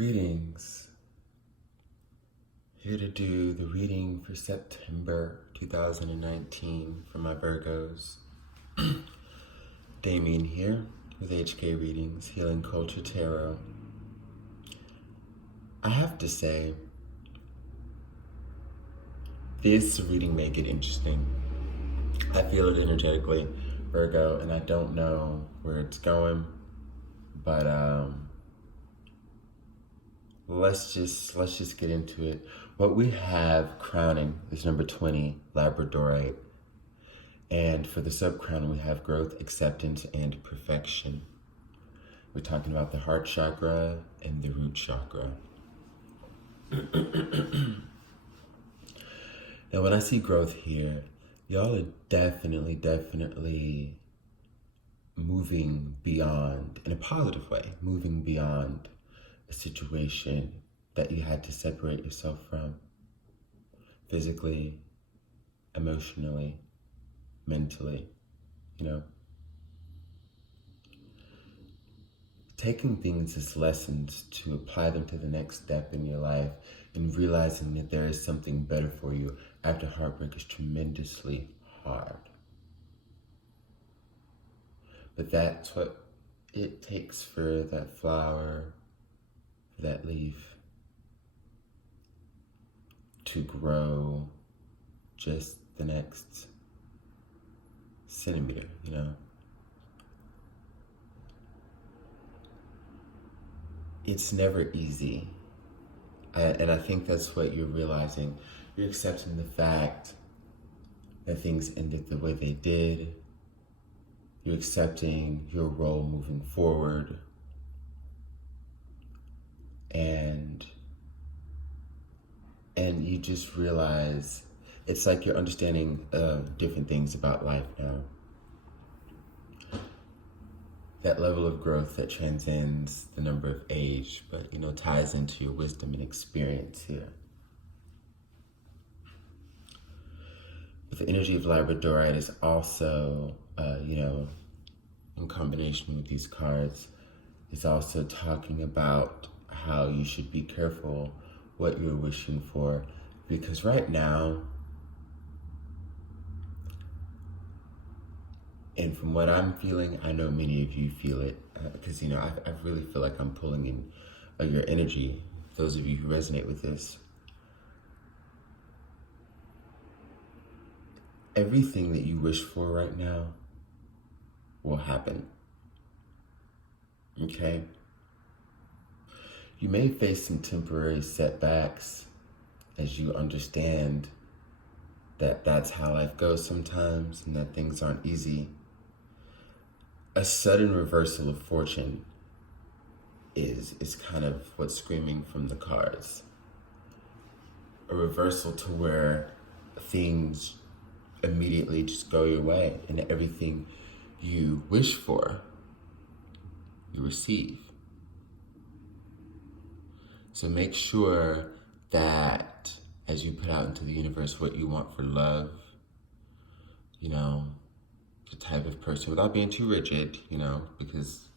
Greetings. Here to do the reading for September 2019 for my Virgos. Damien here with HK Readings, Healing Culture Tarot. I have to say, this reading may get interesting. I feel it energetically, Virgo, and I don't know where it's going, but let's just get into it. What we have crowning is number 20, Labradorite. And for the sub-crown, we have growth, acceptance, and perfection. We're talking about the heart chakra and the root chakra. Now, when I see growth here, y'all are definitely moving beyond, in a positive way, moving beyond a situation that you had to separate yourself from, physically, emotionally, mentally, taking things as lessons to apply them to the next step in your life and realizing that there is something better for you after heartbreak is tremendously hard. But that's what it takes for that flower, for that leaf to grow just the next centimeter, It's never easy. And I think that's what you're realizing. You're accepting the fact that things ended the way they did. You're accepting your role moving forward. And you just realize it's like you're understanding different things about life now. That level of growth that transcends the number of age, but ties into your wisdom and experience here. But the energy of Labradorite is also, in combination with these cards, is also talking about how you should be careful what you're wishing for, because right now, and from what I'm feeling, I know many of you feel it, because I really feel like I'm pulling in your energy, those of you who resonate with this. Everything that you wish for right now will happen, okay? You may face some temporary setbacks as you understand that that's how life goes sometimes and that things aren't easy. A sudden reversal of fortune is kind of what's screaming from the cards. A reversal to where things immediately just go your way and everything you wish for, you receive. So make sure that as you put out into the universe what you want for love, the type of person, without being too rigid, because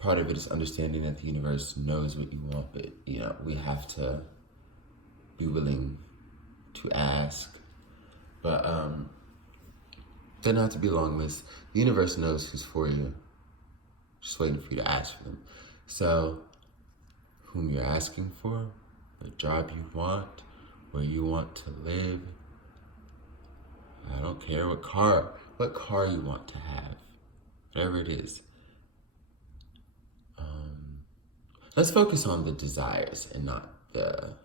part of it is understanding that the universe knows what you want, but, we have to be willing to ask. But, doesn't have to be a long list. The universe knows who's for you. Just waiting for you to ask for them. So, whom you're asking for, the job you want, where you want to live, I don't care what car you want to have, whatever it is. Let's focus on the desires and not the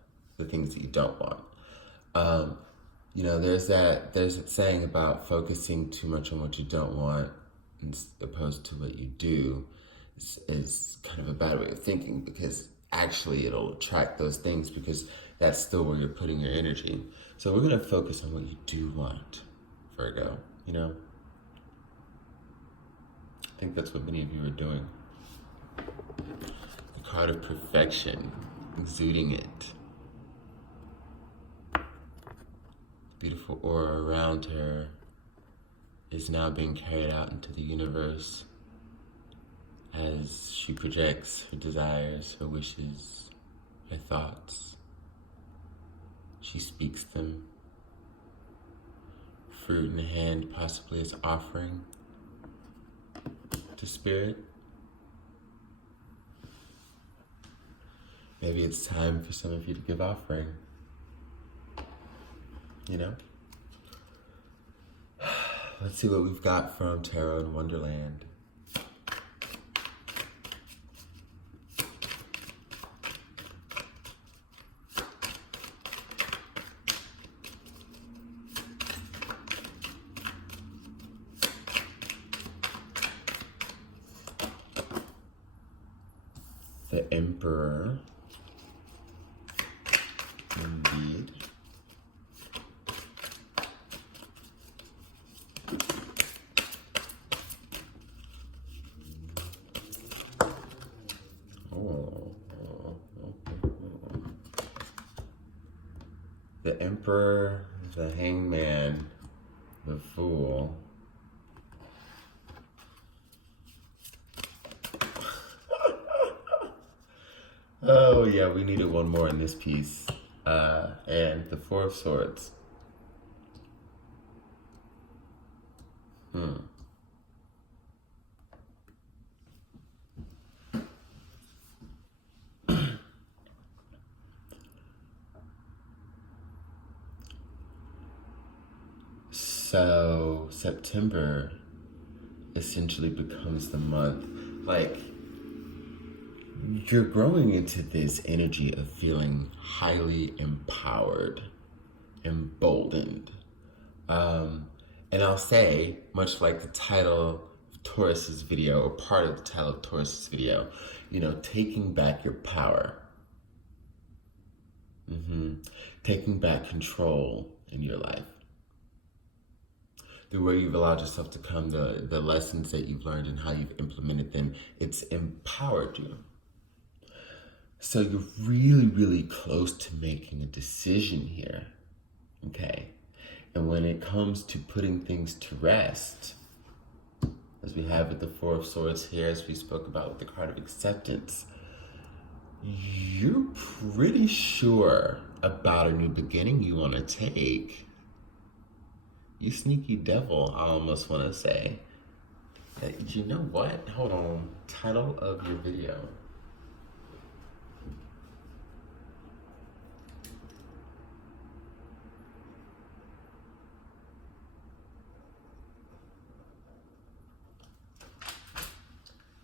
things that you don't want. There's that saying about focusing too much on what you don't want as opposed to what you do is kind of a bad way of thinking, because actually it'll attract those things, because that's still where you're putting your energy. So we're going to focus on what you do want, Virgo, I think that's what many of you are doing. The card of perfection, exuding it. Beautiful aura around her is now being carried out into the universe. as she projects her desires, her wishes, her thoughts. She speaks them. Fruit in hand, possibly as offering to Spirit. Maybe it's time for some of you to give offering. You know? Let's see what we've got from Tarot in Wonderland. The Emperor. Indeed. The Emperor, the Hangman, the Fool. Oh yeah, we needed one more in this piece. And the Four of Swords. So September essentially becomes the month. Like, you're growing into this energy of feeling highly empowered, emboldened. And I'll say, much like the title of Taurus's video, or part of the title of Taurus's video, you know, taking back your power. Taking back control in your life. The way you've allowed yourself to come, the lessons that you've learned and how you've implemented them, it's empowered you. So you're really, really close to making a decision here, okay? And when it comes to putting things to rest, as we have with the Four of Swords here, as we spoke about with the card of acceptance, you're pretty sure about a new beginning you want to take. You sneaky devil, I almost want to say. You know what? Hold on. Title of your video.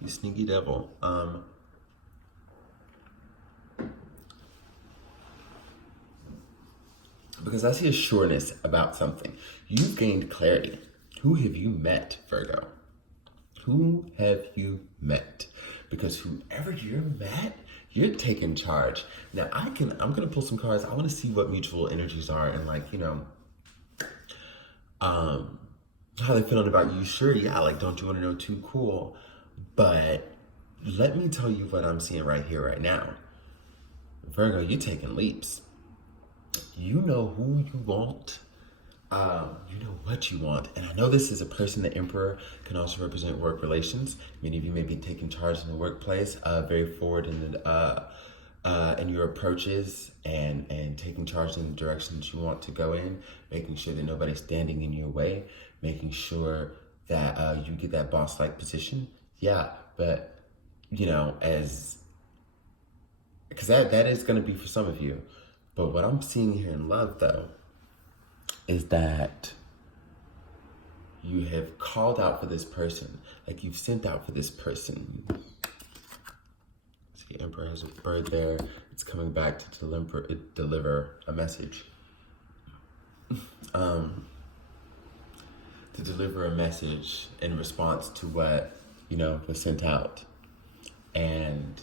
You sneaky devil. Because I see a sureness about something. You've gained clarity. Who have you met, Virgo? Who have you met? Because whoever you're met, you're taking charge. Now I'm gonna pull some cards. I want to see what mutual energies are and, like, you know, how they feeling about you. Sure, yeah, like, don't you want to know? Too cool. But let me tell you what I'm seeing right here, right now. Virgo, you're taking leaps. You know who you want. You know what you want. And I know this is a person. The Emperor can also represent work relations. Many of you may be taking charge in the workplace, very forward in your approaches and taking charge in the direction that you want to go in, making sure that nobody's standing in your way, making sure that you get that boss-like position. Yeah, but, you know, because that is going to be for some of you. But what I'm seeing here in love, though, is that you have called out for this person. Like, you've sent out for this person. See, Emperor has a bird there. It's coming back to deliver a message. To deliver a message in response to what, you know, was sent out. And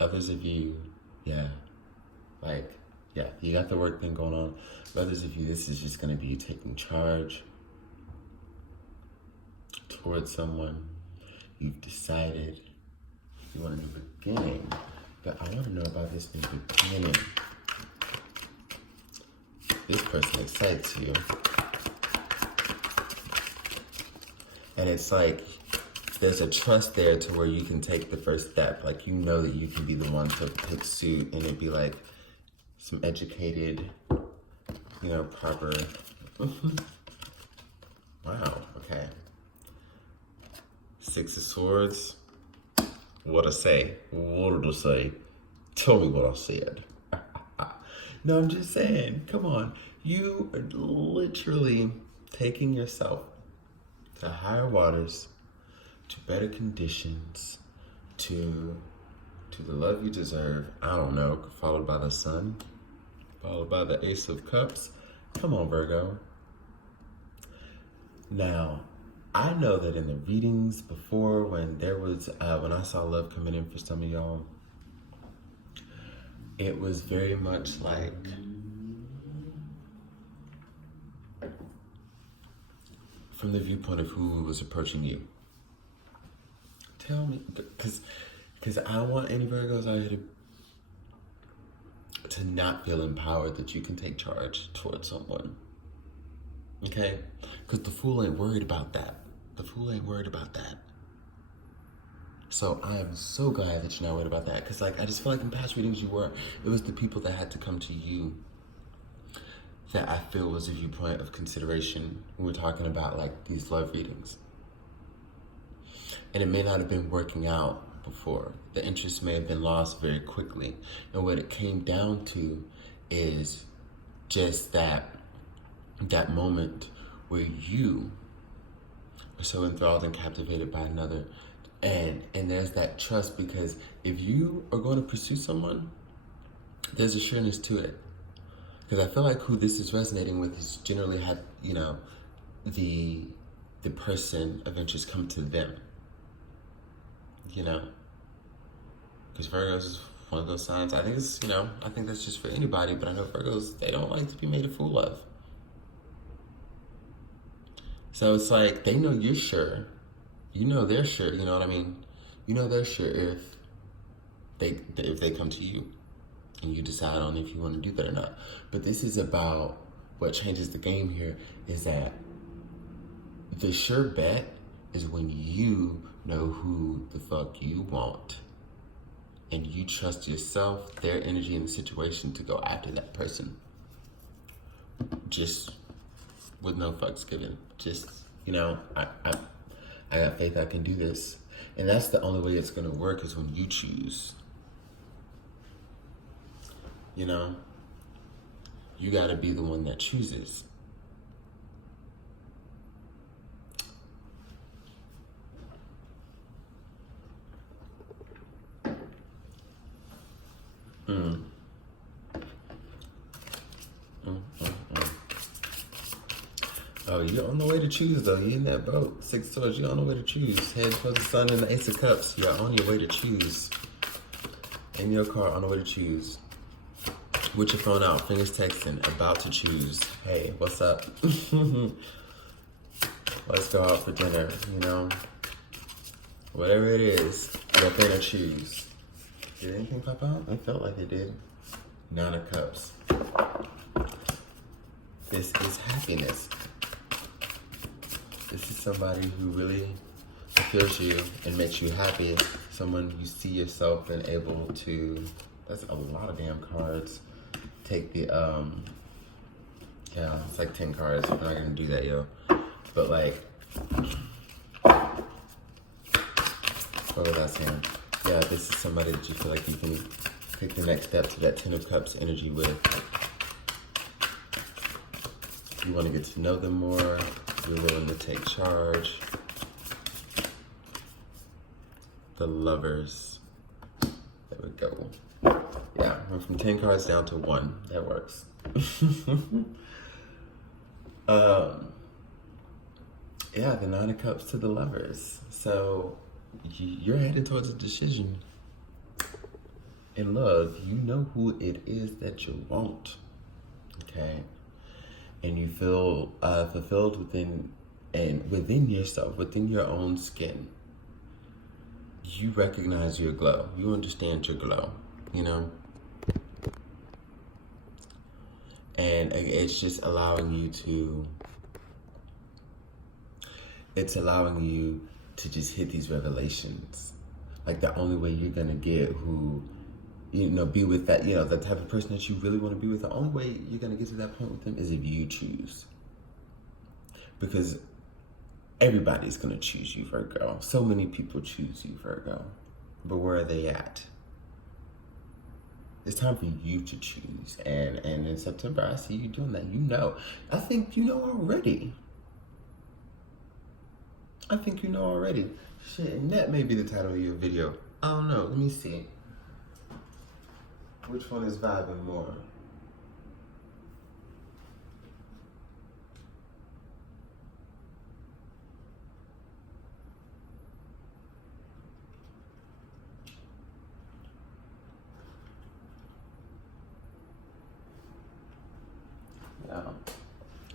others of you, yeah, you got the work thing going on. For others of you, this is just going to be you taking charge towards someone. You've decided you want a new beginning, but I want to know about this new beginning. this person excites you. And it's like, there's a trust there to where you can take the first step. Like, you know that you can be the one to pick suit, and it'd be like some educated, you know, proper. Wow, okay. Six of Swords. What I say? What did I say? Tell me what I said. No, I'm just saying, come on. You are literally taking yourself to higher waters, to better conditions, to the love you deserve. I don't know, followed by the Sun, followed by the Ace of Cups. Come on, Virgo. Now, I know that in the readings before, when there was, when I saw love coming in for some of y'all, it was very much like, from the viewpoint of who was approaching you. Tell me, because I don't want any Virgos out here to not feel empowered that you can take charge towards someone. Okay? Because the Fool ain't worried about that. The Fool ain't worried about that. So I am so glad that you're not worried about that. Because, like, I just feel like in past readings you were. It was the people that had to come to you that I feel was a viewpoint of consideration when we're talking about, like, these love readings. And it may not have been working out before. The interest may have been lost very quickly. And what it came down to is just that moment where you are so enthralled and captivated by another. And there's that trust, because if you are going to pursue someone, there's a sureness to it. Because I feel like who this is resonating with is generally have, you know, the person of interest come to them. You know? Because Virgos is one of those signs. I think it's, you know, I think that's just for anybody, but I know Virgos, they don't like to be made a fool of. So it's like, they know you're sure. You know they're sure, you know what I mean? You know they're sure if they come to you and you decide on if you want to do that or not. But this is about what changes the game here, is that the sure bet is when you know who the fuck you want and you trust yourself, their energy, and the situation to go after that person. Just with no fucks given. Just, you know, I got faith I can do this. And that's the only way it's gonna work, is when you choose. You know? You gotta be the one that chooses. Oh, you're on the way to choose, though. You're in that boat. Six of Swords, you're on the way to choose. Head towards the Sun and the Ace of Cups. You're on your way to choose. In your car, on the way to choose. With your phone out, fingers texting, about to choose. Hey, what's up? Let's go out for dinner, you know? Whatever it is, you're gonna choose. Did anything pop out? I felt like it did. Nine of Cups. This is happiness. This is somebody who really fulfills you and makes you happy. Someone you see yourself and able to, that's a lot of damn cards. Take the, yeah, it's like 10 cards. I'm not gonna do that, yo. But like, what was I saying? Yeah, this is somebody that you feel like you can take the next step to that 10 of Cups energy with. You want to get to know them more. You're willing to take charge. The Lovers. There we go. Yeah, went from 10 cards down to 1. That works. Yeah, the Nine of Cups to the Lovers. So you're heading towards a decision. In love, you know who it is that you want. Okay? And you feel fulfilled within yourself, within your own skin. You recognize your glow. You understand your glow, you know? And it's just allowing you to just hit these revelations. Like the only way you're gonna get who, be with that, the type of person that you really want to be with, the only way you're gonna get to that point with them is if you choose. Because everybody's gonna choose you, Virgo. So many people choose you, Virgo. But where are they at? It's time for you to choose. And in September, I see you doing that. I think you know already. Shit, and that may be the title of your video. I don't know. Let me see. Which one is vibing more?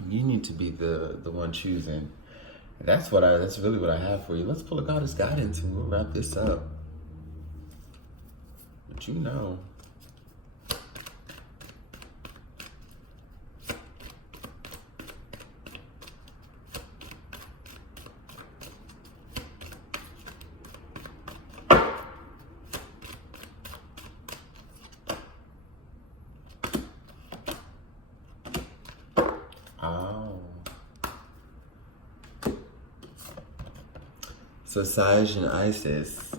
You need to be the one choosing. That's really what I have for you. Let's pull a goddess guidance and we'll wrap this up. But So Sage and Isis,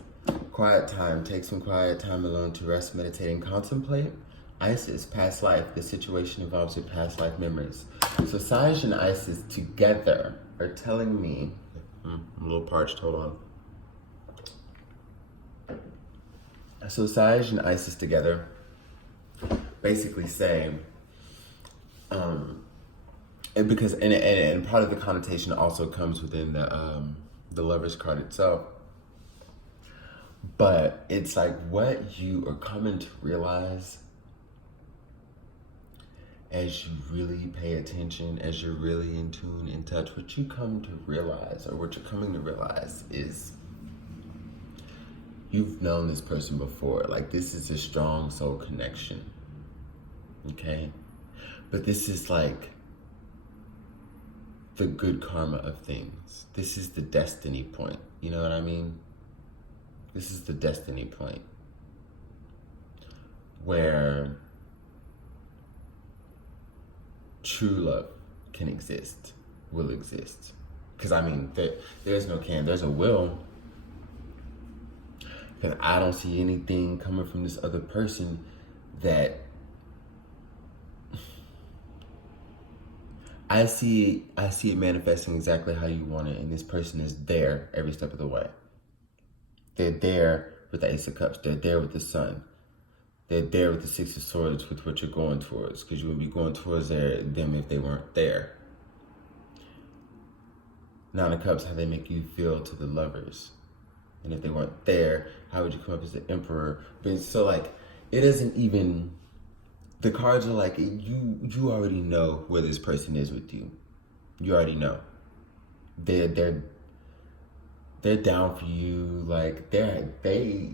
quiet time. Take some quiet time alone to rest, meditate, and contemplate. Isis, past life. The situation involves your past life memories. So Sage and Isis together are telling me, I'm a little parched, hold on. So Sage and Isis together basically say, and part of the connotation also comes within the Lover's card itself. But it's like what you are coming to realize as you really pay attention, as you're really in tune, in touch, what you're coming to realize is you've known this person before. Like this is a strong soul connection, okay? But this is like the good karma of things. This is the destiny point. You know what I mean? This is the destiny point where true love can exist, will exist. Because I mean, there's no can, there's a will. But I don't see anything coming from this other person that I see it manifesting exactly how you want it, and this person is there every step of the way. They're there with the Ace of Cups. They're there with the Sun. They're there with the Six of Swords with what you're going towards, because you wouldn't be going towards them if they weren't there. Nine of Cups, how they make you feel to the lovers. And if they weren't there, how would you come up as the Emperor? But so like, it isn't even... The cards are like, you already know where this person is with you. You already know. They're down for you. Like they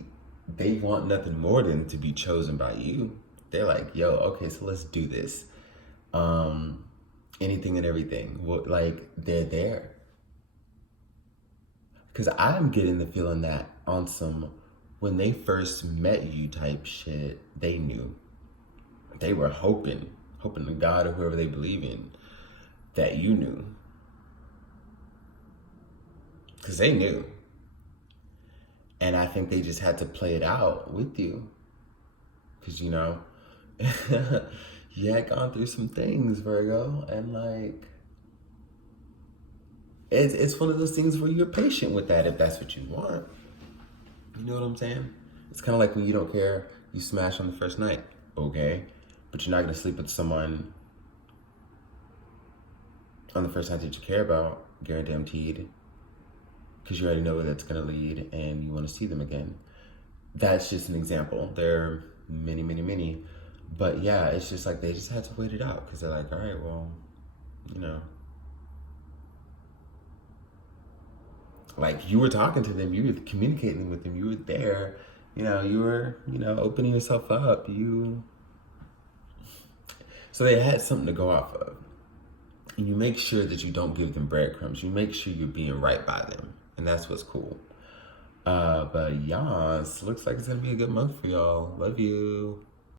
want nothing more than to be chosen by you. They're like, yo, okay, so let's do this. Anything and everything. Like they're there. Because I'm getting the feeling that on some when they first met you type shit, they knew. They were hoping to God or whoever they believe in, that you knew. Because they knew. And I think they just had to play it out with you. Because, you had gone through some things, Virgo. And like, it's one of those things where you're patient with that if that's what you want. You know what I'm saying? It's kind of like when you don't care, you smash on the first night. Okay. But you're not going to sleep with someone on the first night that you care about, guaranteed, because you already know where that's going to lead and you want to see them again. That's just an example. There are many, many, many. But yeah, it's just like they just had to wait it out because they're like, all right, well, like you were talking to them, you were communicating with them, you were there, you were, opening yourself up, So they had something to go off of. And you make sure that you don't give them breadcrumbs. You make sure you're being right by them. And that's what's cool. But yes, looks like it's going to be a good month for y'all. Love you.